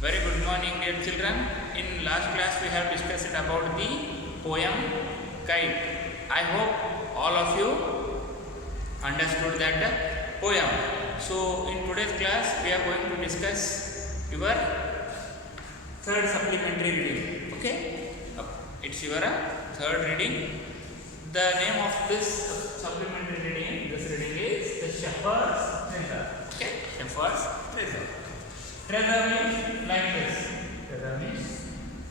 Very good morning, dear children. In last class, we have discussed about the poem Kite. I hope all of you understood that poem. So, in today's class, we are going to discuss your third supplementary reading. Okay, it's your third reading. The name of this supplementary reading, this reading is The Shepherd's Treasure. Okay, Shepherd's Treasure. Treasure means like this. Treasure means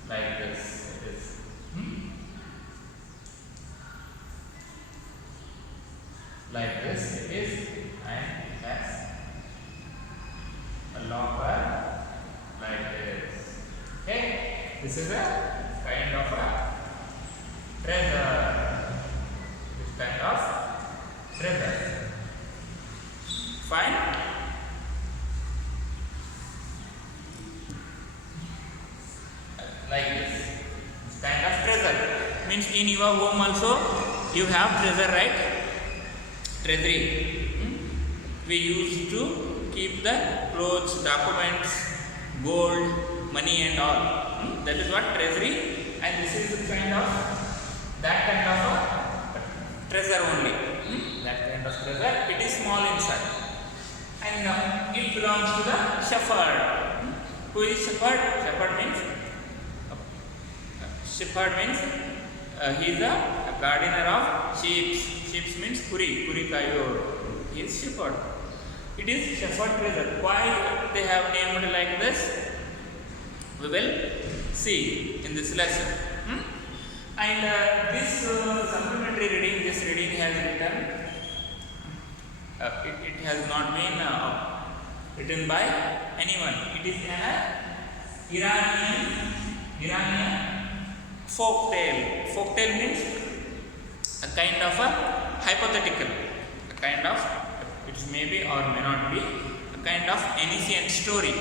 like this. It is. Like this it is, and it has a locker like this. Okay, this is a kind of a treasure. This kind of treasure. Fine. Like this. This kind of treasure means in your home also you have treasure, right? Treasury. We used to keep the clothes, documents, gold, money, and all. That is what treasury, and this is the kind of that kind of a treasure only. That kind of treasure. It is small inside, and it belongs to the shepherd. Who is shepherd? Shepherd means he is a gardener of sheep. Sheep means kuri kayo. He is shepherd. It is shepherd treasure. Why they have named like this? We will see in this lesson. And this supplementary reading, this reading has written. It has not been written by anyone. It is an Iranian folk tale. Folk tale means a kind of a hypothetical, a kind of, it may be or may not be, a kind of ancient story.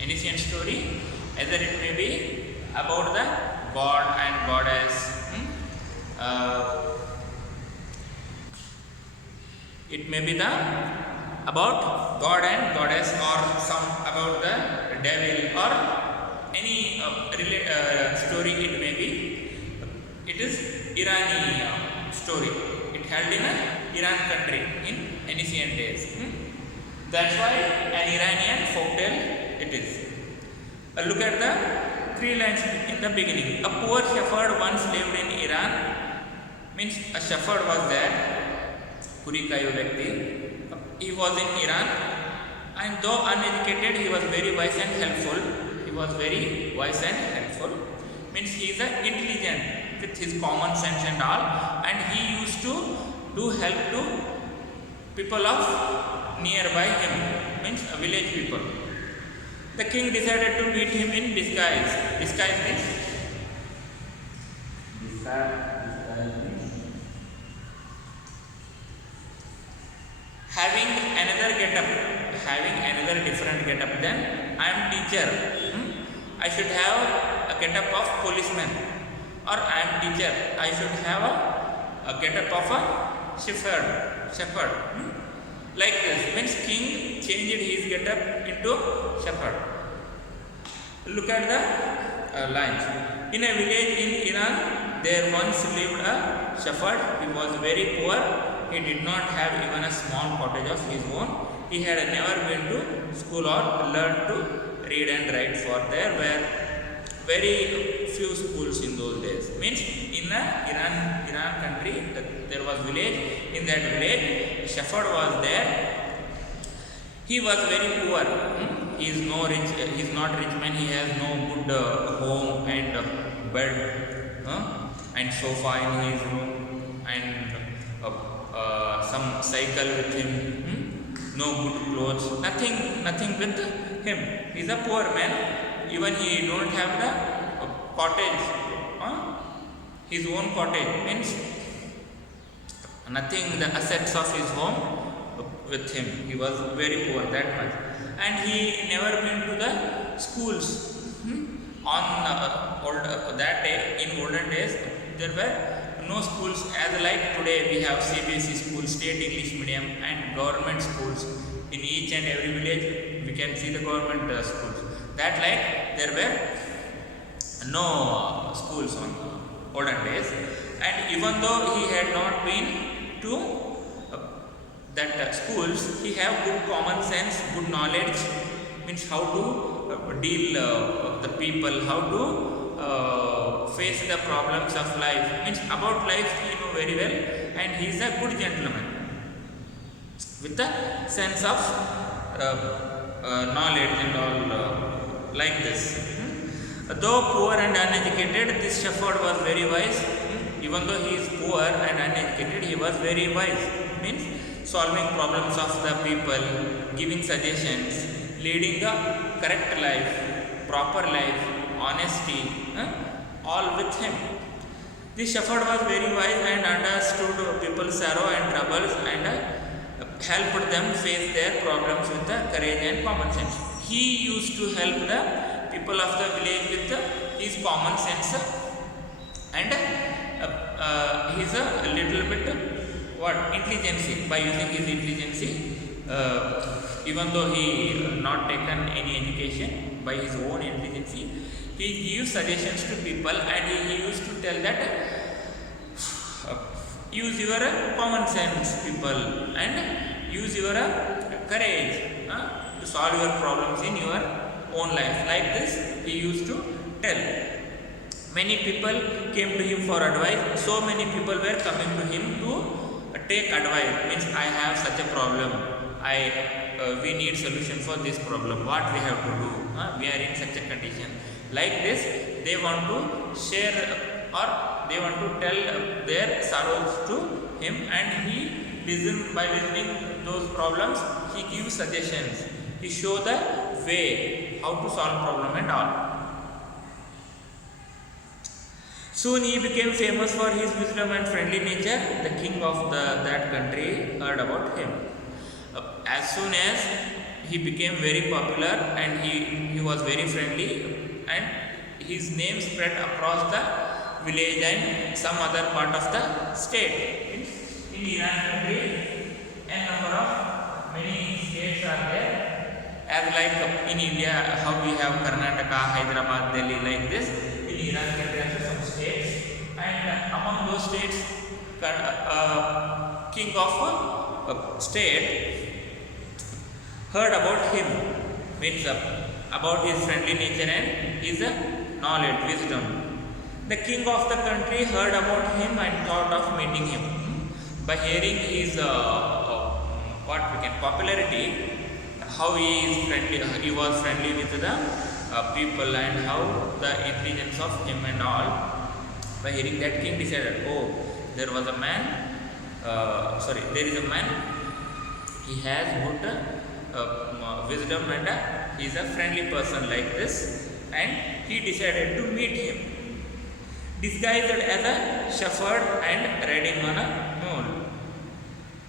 Ancient story, either it may be about the god and goddess. It may be about god and goddess, or some about the devil, or any story it may be. It is Iranian story. It held in Iran country in ancient days. That's why an Iranian folktale it is. Look at the 3 lines in the beginning. A poor shepherd once lived in Iran. Means a shepherd was there. Kuri kayo vyakti. He was in Iran, and though uneducated, he was very wise and helpful. Means he is intelligent with his common sense and all, and he used to do help to people of nearby him, means village people. The king decided to meet him in disguise. Disguise means having another different getup. Then I am teacher. I should have a getup of policeman, or I am teacher. I should have a getup of a shepherd. Like this means king changed his getup into shepherd. Look at the lines. In a village in Iran, there once lived a shepherd. He was very poor. He did not have even a small cottage of his own. He had never been to school or learned to read and write, for there were very few schools in those days. Means in Iran country, there was village. In that village, a shepherd was there. He was very poor. He is no rich. He is not rich man. He has no good home and bed and sofa in his room, and some cycle with him. No good clothes. Nothing with him. He is a poor man. Even he don't have the cottage. His own cottage means nothing. The assets of his home with him. He was very poor, that much, and he never been to the schools. On that day, in olden days, there were no schools as like today. We have CBSE schools, state English medium, and government schools. In each and every village, we can see the government schools. That like there were no schools on olden days, and even though he had not been to that schools, he have good common sense, good knowledge, means how to deal the people, how to face the problems of life, means about life he know very well, and he is a good gentleman with the sense of knowledge and all like this. Though poor and uneducated, this shepherd was very wise. Even though he is poor and uneducated, he was very wise, means solving problems of the people, giving suggestions, leading a correct life, proper life, honesty, all with him. This shepherd was very wise and understood people's sorrow and troubles, and helped them face their problems with the courage and common sense. He used to help the people of the village with his common sense, and he's a little bit intelligence, by using his intelligence, even though he not taken any education, by his own intelligence he gives suggestions to people, and he used to tell that use your common sense people, and use your courage to solve your problems in your own life. Like this he used to tell. Many people came to him for advice. So many people were coming to him to take advice, means I have such a problem, we need solution for this problem, what we have to do, we are in such a condition. Like this they want to share, or they want to tell their sorrows to him, and he by listening those problems he gives suggestions, he show the way how to solve problem and all. Soon he became famous for his wisdom and friendly nature. The king of that country heard about him. As soon as he became very popular and he was very friendly, and his name spread across the village and some other part of the state. In Iran country, a number of many states are there. As like in India, how we have Karnataka, Hyderabad, Delhi, like this. In Iran country, there are some states, and among those states, king of state heard about him, means about his friendly nature and his knowledge, wisdom. The king of the country heard about him and thought of meeting him. By hearing his popularity, how he is friendly, he was friendly with the people, and how the intelligence of him and all. By hearing that, king decided, oh, there is a man, he has good wisdom, and he is a friendly person like this, and he decided to meet him. Disguised as a shepherd and riding on a mule.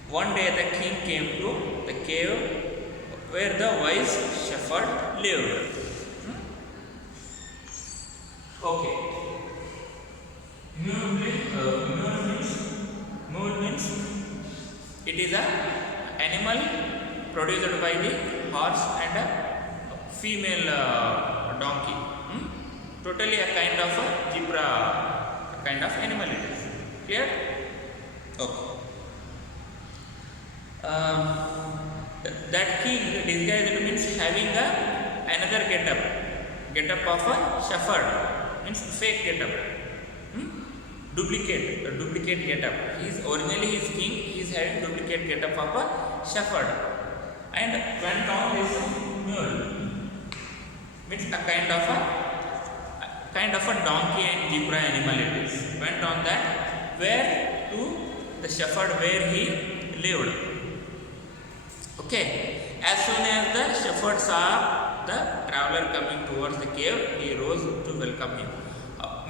One day the king came to the cave where the wise shepherd lived. Okay. Mule means it is an animal produced by the horse and a female donkey. Totally a kind of a zebra kind of animal it is. Clear? Okay. That king disguised means having another getup of a shepherd, means fake getup. Duplicate getup. Originally he is king, he is having duplicate getup of a shepherd, and went on his mule, means a kind of a donkey and zebra animal it is. Went on that, where to the shepherd where he lived. Okay. As soon as the shepherd saw the traveler coming towards the cave, he rose to welcome him.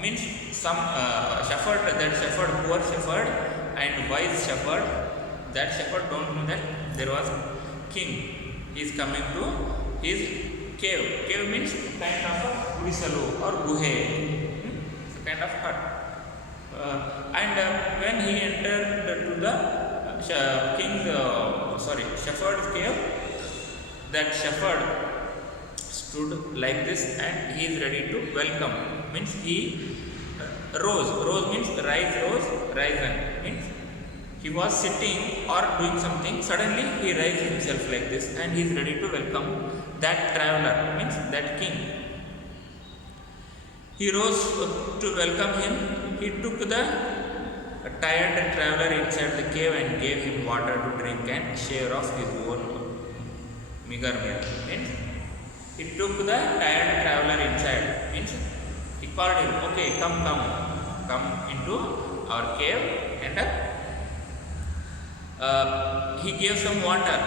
Means some poor shepherd and wise shepherd, that shepherd don't know that there was king. He is coming to his cave. Cave means kind of a gudisalu or guhe, kind of hut. And when he entered to the shepherd's cave, that shepherd stood like this and he is ready to welcome. Means he rose. Rose means rise, rose, risen. Means he was sitting or doing something. Suddenly he raised himself like this and he is ready to welcome that traveler. Means that king. He rose to welcome him. He took the tired traveler inside the cave and gave him water to drink and share of his own meager meal. Means he took the tired traveler inside. Means he called him, okay, come into our cave, and he gave some water.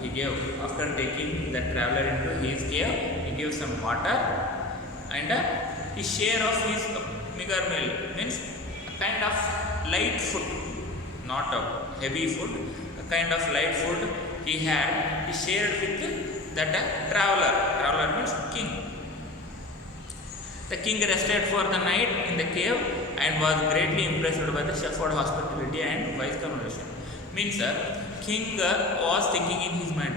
He gave, after taking the traveler into his cave, he gave some water and his share of his meager meal. Means a kind of light food, not a heavy food, a kind of light food he had, he shared with that traveler. Traveler means king. The king rested for the night in the cave and was greatly impressed by the shepherd hospitality and wise conversation. Means king was thinking in his mind,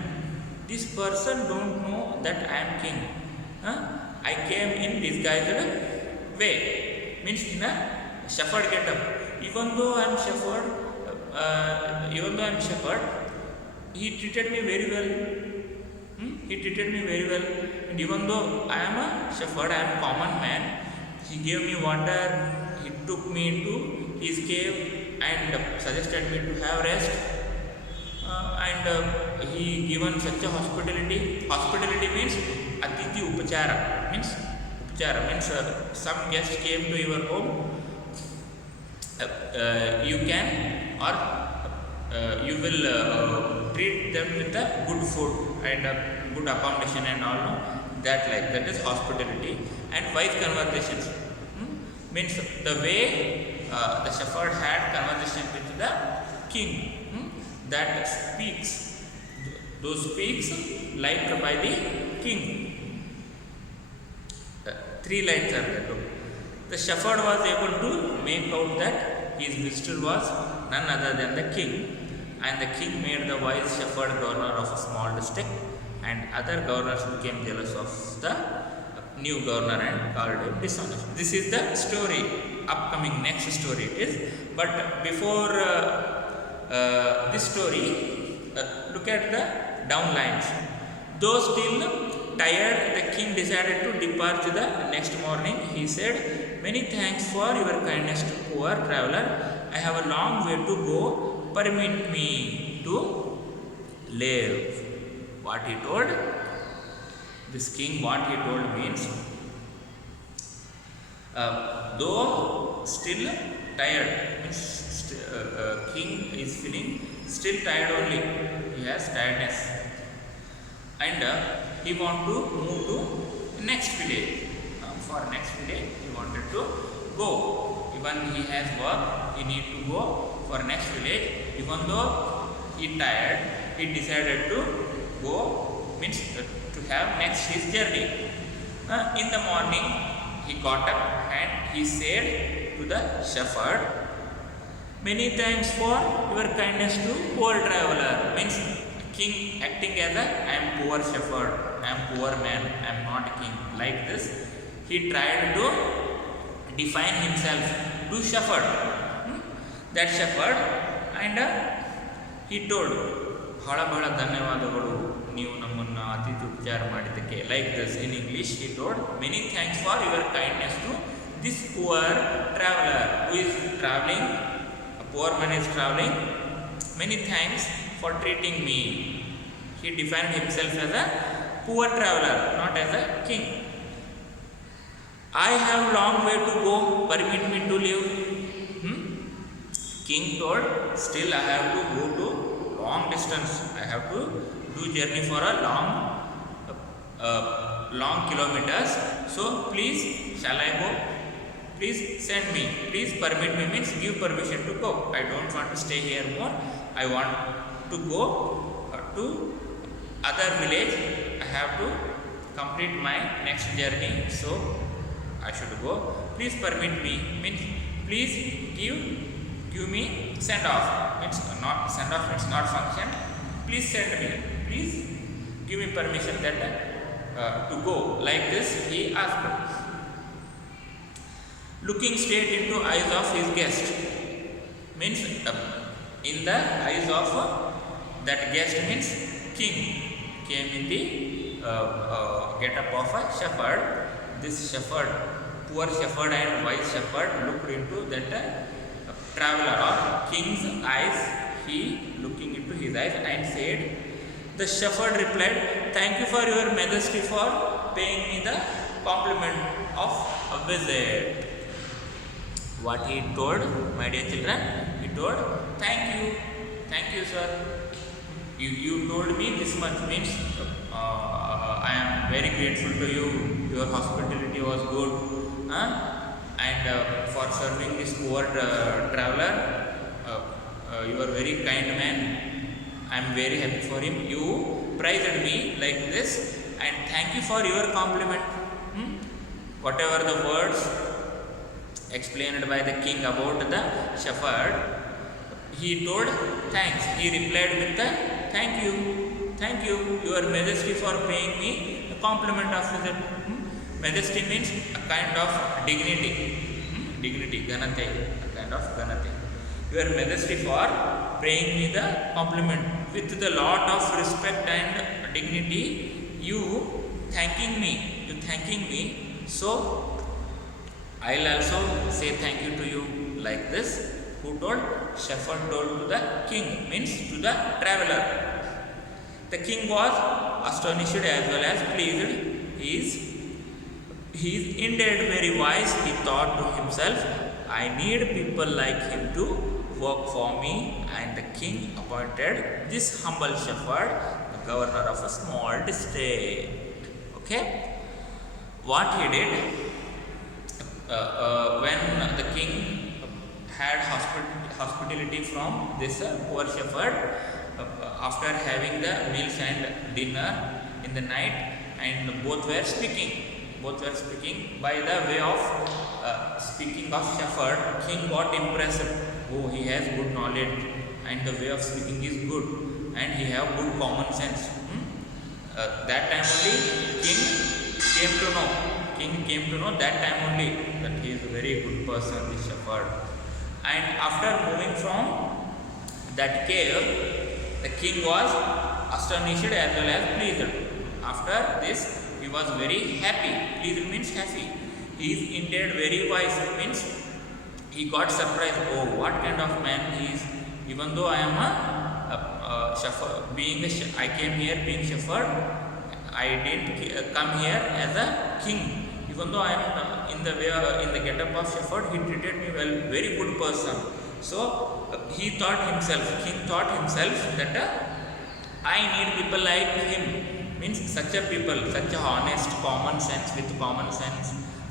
this person don't know that I am king. I came in disguised way. Means in a shepherd getup. Even though I am shepherd, he treated me very well. He treated me very well. And even though I am a shepherd, I am a common man, he gave me water, he took me into his cave and suggested me to have rest. And he given such a hospitality. Hospitality means Atithi Upachara. Means some guest came to your home. You can or you will treat them with a good food and good accommodation and all. That is hospitality. And wise conversations. Means the way the shepherd had conversation with the king. That speaks. Those speaks liked by the king. 3 lines are there. The shepherd was able to make out that his visitor was none other than the king, and the king made the wise shepherd governor of a small district, and other governors became jealous of the new governor and called him dishonest. This is the story, upcoming next story it is. But before this story, look at the down lines. Though still tired, the king decided to depart the next morning. He said, many thanks for your kindness to poor traveler. I have a long way to go. Permit me to live. What he told? This king, what he told means, though still tired, means king is feeling still tired only. He has tiredness. And he want to move to next village. For next village he wanted to go. Even he has work, he need to go for next village. Even though he tired, he decided to go, means to have next his journey. In the morning he got up and he said to the shepherd, many thanks for your kindness to poor traveler. Means king acting as a I am poor shepherd, I am poor man, I am not king. Like this, he tried to define himself to shepherd. That shepherd, and he told, ಬಹಳ ಬಹಳ ಧನ್ಯವಾದಗಳು ನೀವು ನಮ್ಮನ್ನು ಅತಿಥಿ ಉಪಚಾರ ಮಾಡಿದ್ದಕ್ಕೆ. Like this in English he told, many thanks for your kindness to this poor traveler who is traveling. A poor man is traveling. Many thanks for treating me. He defined himself as a poor traveler, not as a king. I have long way to go. Permit me to live. King told, still I have to go to long distance. I have to do journey for a long kilometers. So please, shall I go? Please send me. Please permit me means give permission to go. I don't want to stay here more. I want to go to other village. I have to complete my next journey. So I should go. Please permit me. Means please give me send off. Means not send off means not function. Please send me. Please give me permission that to go. Like this he asked, looking straight into eyes of his guest. Means in the eyes of that guest means king came in the get-up of a shepherd. This shepherd, poor shepherd and wise shepherd, looked into that traveler or king's eyes. He looking into his eyes and said, the shepherd replied, thank you for your majesty for paying me the compliment of a visit. What he told, my dear children, he told, thank you sir. You told me this much, means I am very grateful to you. Your hospitality was good, and for serving this poor traveler, you are very kind man. I am very happy for him. You praised me like this, and thank you for your compliment. Whatever the words explained by the king about the shepherd, he told thanks. He replied with the thank you, your majesty, for paying me a compliment of visit. Majesty means a kind of dignity, ganate, a kind of ganate. Your majesty for paying me the compliment with the lot of respect and dignity. You thanking me. So I'll also say thank you to you like this. Who told? Shepherd told to the king, means to the traveler. The king was astonished as well as pleased. He is indeed very wise. He thought to himself, I need people like him to work for me. And the king appointed this humble shepherd the governor of a small district. Okay? What he did, when the king had hospitality from this poor shepherd, after having the meals and dinner in the night, and both were speaking by the way of speaking of shepherd, king got impressed. Oh, he has good knowledge and the way of speaking is good, and he have good common sense. That time only king came to know that time only that he is a very good person, this shepherd. And after moving from that cave, the king was astonished as well as pleased. After this, he was very happy. Pleased means happy. He is indeed very wise, means he got surprised. Oh, what kind of man he is. Even though I am a shepherd, I came here being shepherd, I didn't come here as a king. Even though I am in the get-up of shepherd, he treated me well, very good person. So king thought himself that I need people like him, means such a people, such a honest, common sense,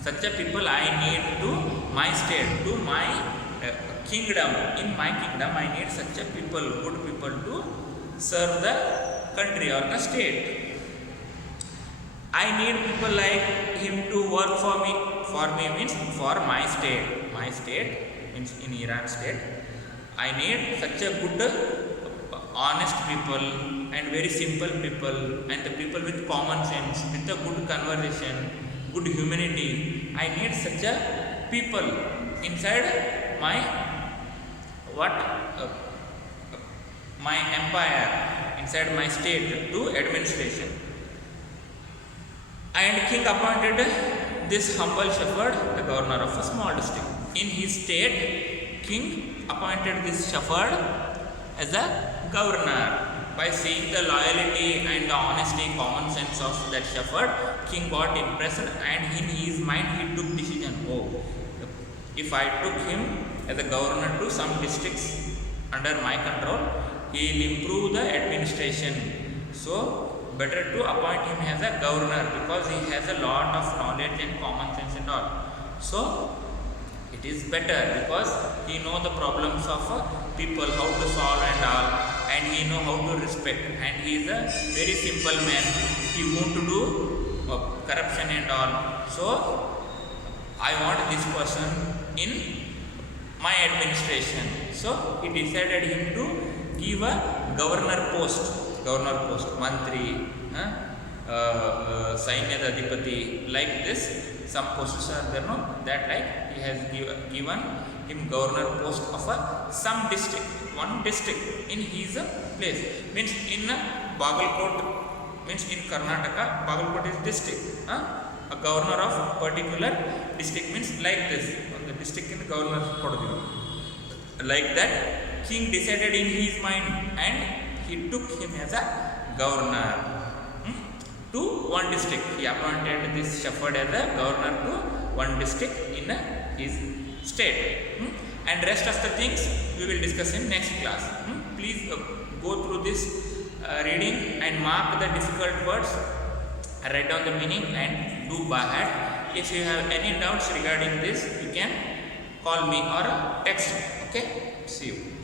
such a people I need to my state, to my kingdom. In my kingdom, I need such a people, good people to serve the country or the state. I need people like him to work for me means for my state means in Iran state. I need such a good, honest people and very simple people, and the people with common sense, with a good conversation, good humanity. I need such a people inside my my empire, inside my state to administration. And king appointed this humble shepherd the governor of a small district. In his state, king appointed this shepherd as a governor. By seeing the loyalty and the honesty, common sense of that shepherd, king got impressed, and in his mind he took decision. Oh, if I took him as a governor to some districts under my control, he will improve the administration. So better to appoint him as a governor, because he has a lot of knowledge and common sense and all. So it is better because he know the problems of people, how to solve and all, and he know how to respect, and he is a very simple man. He won't do corruption and all. So I want this person in my administration. So he decided him to give a governor post, mantri, Sainyada Adhipati, like this. Some posts are there, no? That like he has given him governor post of some district, one district in his place. Means in Bagalkot, means in Karnataka, Bagalkot is district. A governor of particular district means like this. On the district in governor Kodagiro. Like that, king decided in his mind and he took him as a governor to one district. He appointed this shepherd as a governor to one district in his state. And rest of the things we will discuss in next class. Please go through this reading and mark the difficult words, write down the meaning and do by heart. If you have any doubts regarding this, you can call me or text me. Okay, see you.